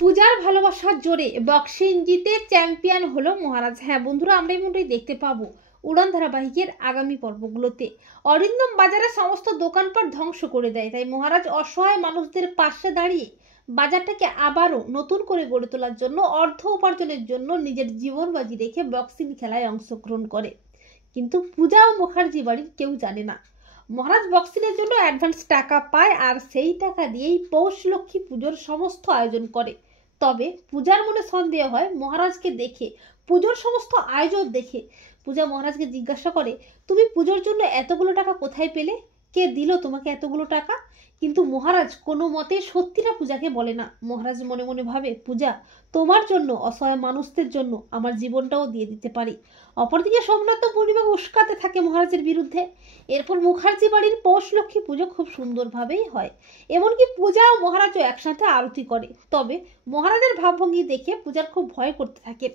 পূজার ভালোবাসার জোরে বক্সিং জিতে চ্যাম্পিয়ন হলো মহারাজ। হ্যাঁ বন্ধুরা, আমরা এমনটাই দেখতে পাবো উড়ান ধারাবাহিকের আগামী পর্বগুলোতে। অরিন্দম বাজারে সমস্ত দোকানপাট ধ্বংস করে দেয়, তাই মহারাজ অসহায় মানুষদের পাশে দাঁড়িয়ে বাজারটাকে আবারও নতুন করে গড়ে তোলার জন্য অর্থ উপার্জনের জন্য নিজের জীবন বাজি রেখে বক্সিং খেলায় অংশগ্রহণ করে। কিন্তু পূজা ও মুখার্জি বাড়ির কেউ জানে না মহারাজ বক্সিংয়ের জন্য অ্যাডভান্স টাকা পায়, আর সেই টাকা দিয়েই পৌষ লক্ষ্মী পুজোর সমস্ত আয়োজন করে। তবে পূজার মনে সন্দেহ হয় মহারাজকে দেখে, পুজোর সমস্ত আয়োজন দেখে। পূজা মহারাজকে জিজ্ঞাসা করে, তুমি পুজোর জন্য এতগুলো টাকা কোথায় পেলে? কে দিল তোমাকে এতগুলো টাকা? কিন্তু মহারাজ কোনো মতে সত্যিটা পূজাকে বলে না। মহারাজ মনে মনে ভাবে, পূজা, তোমার জন্য অসহায় মানুষদের জন্য আমার জীবনটাও দিয়ে দিতে পারি। অপরদিকে সোমনাথ পূর্ণিমাকে উস্কাতে থাকে মহারাজের বিরুদ্ধে। এরপর মুখার্জি বাড়ির পৌষ লক্ষ্মী পুজো খুব সুন্দরভাবেই হয়, এমনকি পূজা ও মহারাজও একসাথে আরতি করে। তবে মহারাজের ভাবভঙ্গি দেখে পূজার খুব ভয় করতে থাকে।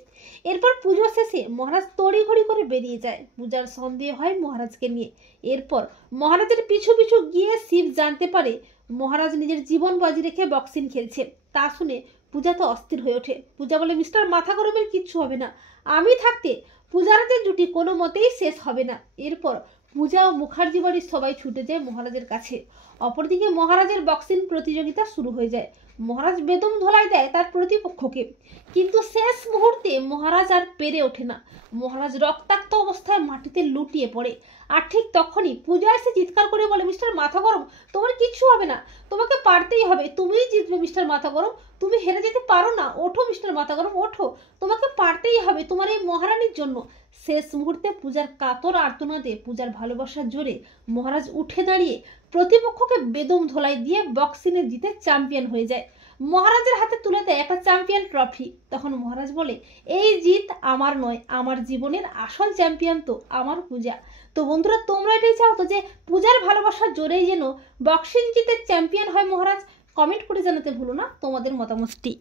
এরপর পুজো শেষে মহারাজ তড়িঘড়ি করে বেরিয়ে যায়। পূজার সন্দেহ হয় মহারাজকে নিয়ে। এরপর মহারাজের পিছু পিছু গিয়ে শিব জানতে পারে মহারাজ নিজের জীবন বাজি রেখে বক্সিং খেলছে। তা শুনে পূজা তো অস্থির হয়ে ওঠে। পূজা বলে, মিস্টার মাথা গরমের কিচ্ছু হবে না, আমি থাকতে পূজারাতের জুটি কোনো মতেই শেষ হবে না। এরপর পূজা ও মুখার্জি বাড়ির সবাই ছুটে যায় মহারাজের কাছে। অপরদিকে মহারাজের বক্সিং প্রতিযোগিতা শুরু হয়ে যায়। মহারাজ বেদম ধোলাই দেয় তার প্রতিপক্ষকে, কিন্তু শেষ মুহূর্তে মহারাজ আর পেরে ওঠে না। মহারাজ রক্তাক্ত অবস্থায় মাটিতে লুটিয়ে পড়ে। আর ঠিক তখনই পূজা এসে চিৎকার করে বলে, মিস্টার মাথা গরম, তোমার কিচ্ছু হবে না, তোমাকে পারতেই হবে, তুমিই জিতবে মিস্টার মাথা গরম, তুমি হেরে যেতে পারো না, ওঠো মিস্টার মাথা গরম, ওঠো, তোমাকে পারতেই হবে তোমার এই মহারানীর জন্য। শেষ মুহূর্তে পূজার কাতর আর্তনাদে, পূজার ভালোবাসার জোরে মহারাজ উঠে দাঁড়িয়ে প্রতিপক্ষকে বেদম ধোলাই দিয়ে বক্সিংয়ে জিতে চ্যাম্পিয়ন হয়ে যায়। মহারাজের হাতে তুলে দেয় একটা চ্যাম্পিয়ন ট্রফি। তখন মহারাজ বলে, এই জিত আমার নয়, আমার জীবনের আসল চ্যাম্পিয়ন তো আমার পূজা। তো বন্ধুরা, তোমরা এটাই চাও তো যে পূজার ভালোবাসার জোরেই যেন বক্সিং জিতে চ্যাম্পিয়ন হয় মহারাজ? কমেন্ট করে জানাতে ভুলো না তোমাদের মতামতটি।